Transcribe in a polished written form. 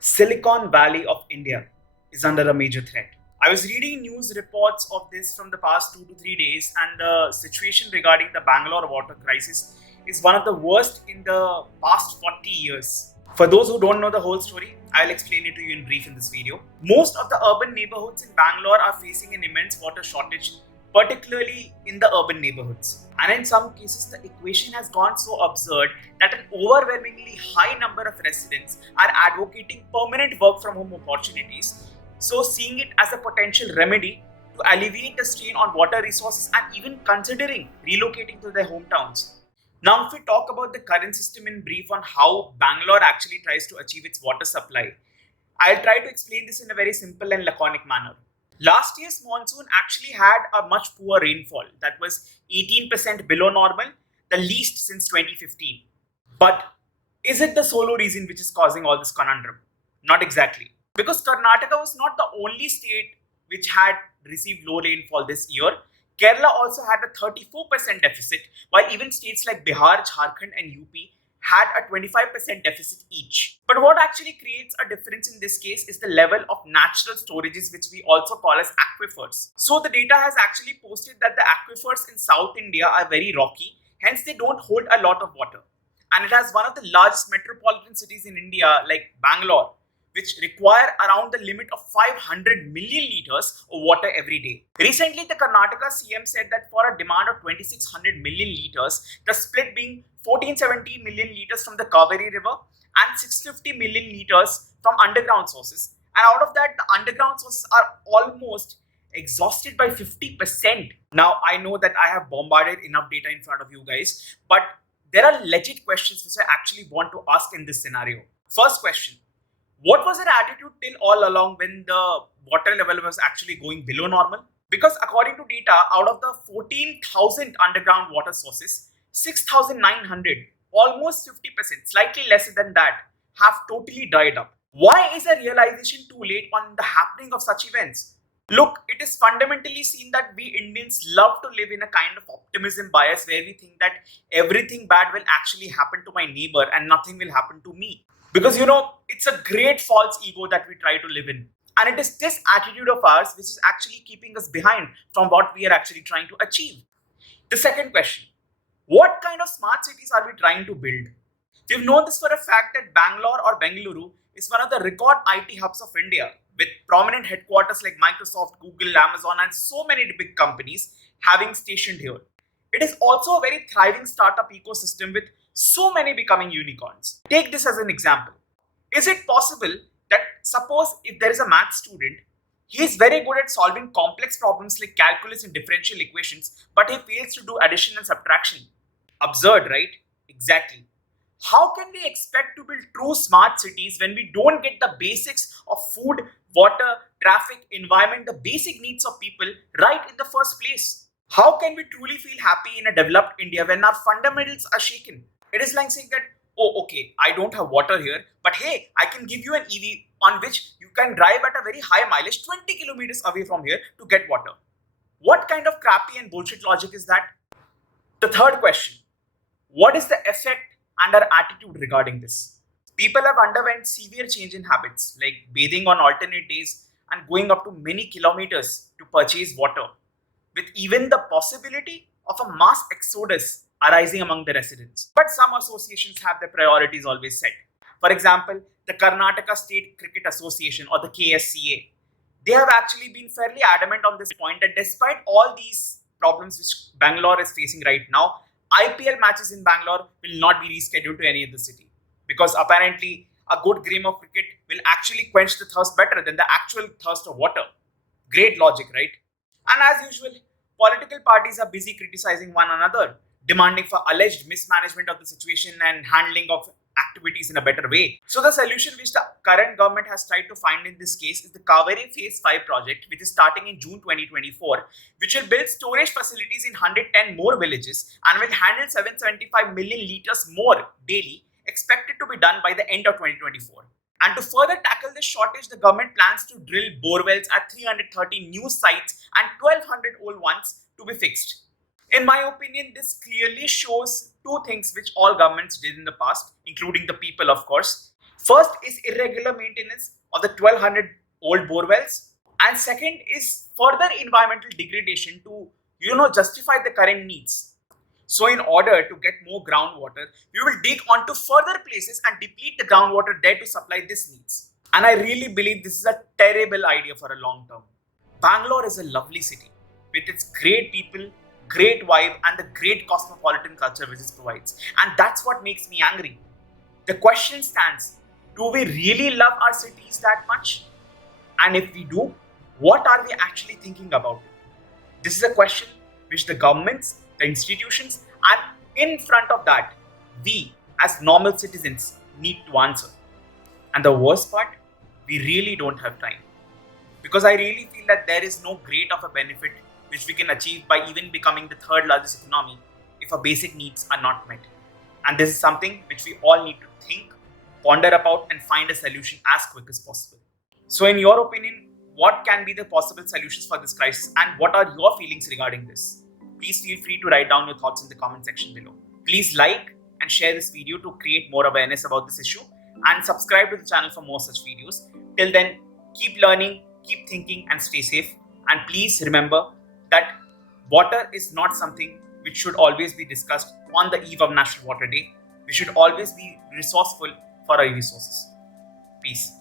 Silicon Valley of India is under a major threat. I was reading news reports of this from the past 2 to 3 days, and the situation regarding the Bangalore water crisis is one of the worst in the past 40 years. For those who don't know the whole story, I'll explain it to you in brief in this video. Most of the urban neighborhoods in Bangalore are facing an immense water shortage, particularly in the urban neighborhoods. And in some cases, the equation has gone so absurd that an overwhelmingly high number of residents are advocating permanent work from home opportunities, so seeing it as a potential remedy to alleviate the strain on water resources and even considering relocating to their hometowns. Now, if we talk about the current system in brief on how Bangalore actually tries to achieve its water supply, I'll try to explain this in a very simple and laconic manner. Last year's monsoon actually had a much poor rainfall that was 18% below normal, the least since 2015. But is it the solo reason which is causing all this conundrum? Not exactly. Because Karnataka was not the only state which had received low rainfall this year. Kerala also had a 34% deficit, while even states like Bihar, Jharkhand, and UP had a 25% deficit each. But what actually creates a difference in this case is the level of natural storages, which we also call as aquifers. So the data has actually posted that the aquifers in South India are very rocky, hence they don't hold a lot of water. And it has one of the largest metropolitan cities in India like Bangalore, which require around the limit of 500 million liters of water every day. Recently, the Karnataka CM said that for a demand of 2600 million liters, the split being 1470 million liters from the Kaveri River and 650 million liters from underground sources. And out of that, the underground sources are almost exhausted by 50%. Now, I know that I have bombarded enough data in front of you guys, but there are legit questions which I actually want to ask in this scenario. First question. What was their attitude till all along when the water level was actually going below normal? Because according to data, out of the 14,000 underground water sources, 6,900, almost 50%, slightly lesser than that, have totally dried up. Why is a realization too late on the happening of such events? Look, it is fundamentally seen that we Indians love to live in a kind of optimism bias where we think that everything bad will actually happen to my neighbor and nothing will happen to me. Because it's a great false ego that we try to live in. And it is this attitude of ours which is actually keeping us behind from what we are actually trying to achieve. The second question, what kind of smart cities are we trying to build? We've known this for a fact that Bangalore or Bengaluru is one of the record IT hubs of India, with prominent headquarters like Microsoft, Google, Amazon, and so many big companies having stationed here. It is also a very thriving startup ecosystem with so many becoming unicorns. Take this as an example. Is it possible that suppose if there is a math student, he is very good at solving complex problems like calculus and differential equations, but he fails to do addition and subtraction? Absurd, right? Exactly. How can we expect to build true smart cities when we don't get the basics of food, water, traffic, environment, the basic needs of people right in the first place? How can we truly feel happy in a developed India when our fundamentals are shaken? It is like saying that, oh, okay, I don't have water here, but hey, I can give you an EV on which you can drive at a very high mileage 20 kilometers away from here to get water. What kind of crappy and bullshit logic is that? The third question, what is the effect and our attitude regarding this? People have underwent severe change in habits like bathing on alternate days and going up to many kilometers to purchase water, with even the possibility of a mass exodus arising among the residents. But some associations have their priorities always set. For example, the Karnataka State Cricket Association or the KSCA, they have actually been fairly adamant on this point that despite all these problems which Bangalore is facing right now, IPL matches in Bangalore will not be rescheduled to any other city, because apparently a good game of cricket will actually quench the thirst better than the actual thirst of water. Great logic, right? And as usual, political parties are busy criticizing one another, demanding for alleged mismanagement of the situation and handling of activities in a better way. So the solution which the current government has tried to find in this case is the Kaveri Phase 5 project, which is starting in June 2024, which will build storage facilities in 110 more villages and will handle 775 million liters more daily, expected to be done by the end of 2024. And to further tackle this shortage, the government plans to drill borewells at 330 new sites and 1200 old ones to be fixed. In my opinion, this clearly shows two things which all governments did in the past, including the people, of course. First is irregular maintenance of the 1200 old bore wells, and second is further environmental degradation to justify the current needs. So in order to get more groundwater, we will dig onto further places and deplete the groundwater there to supply these needs. And I really believe this is a terrible idea for a long term. Bangalore is a lovely city with its great people, great vibe, and the great cosmopolitan culture which it provides. And that's what makes me angry. The question stands, do we really love our cities that much? And if we do, what are we actually thinking about it? This is a question which the governments, the institutions, and in front of that, we as normal citizens need to answer. And the worst part, we really don't have time. Because I really feel that there is no great of a benefit which we can achieve by even becoming the third largest economy if our basic needs are not met. And this is something which we all need to think, ponder about, and find a solution as quick as possible. So in your opinion, what can be the possible solutions for this crisis and what are your feelings regarding this? Please feel free to write down your thoughts in the comment section below. Please like and share this video to create more awareness about this issue and subscribe to the channel for more such videos. Till then, keep learning, keep thinking and stay safe. And please remember that water is not something which should always be discussed on the eve of National Water Day. We should always be resourceful for our resources. Peace.